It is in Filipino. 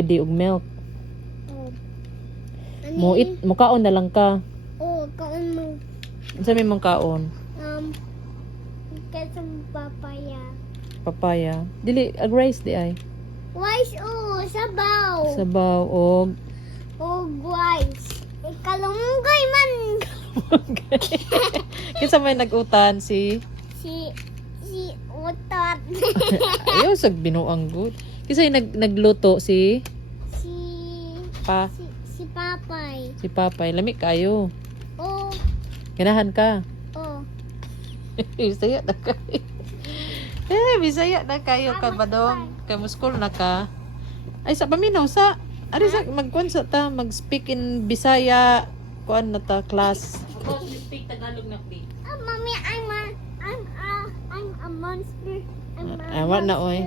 Di og milk. Oh. Mo kaon na lang ka. Oh, kaon mo. Unsa may mong kaon? Kesong papaya. Papaya. Dili ag rice di ay. Rice, oh, sabaw. Sabaw og Oh, rice. Ikalunggay man. kinsa may nag-utan si Si Utot. ayaw sag binuang good. Kinsa nagluto si si Papay. si Papay. Lami kayo. Oh, Ganahan ka. oh. Bisaya na kayo. Bisaya na kayo ka badong. Kay mo school na ka. Ay sa paminaw sa ari sa magkuan sa ta mag-speak in Bisaya kuan na ta class. Ako speak Tagalog na please. Mommy, I'm a monster. I'm a What na monster. oy?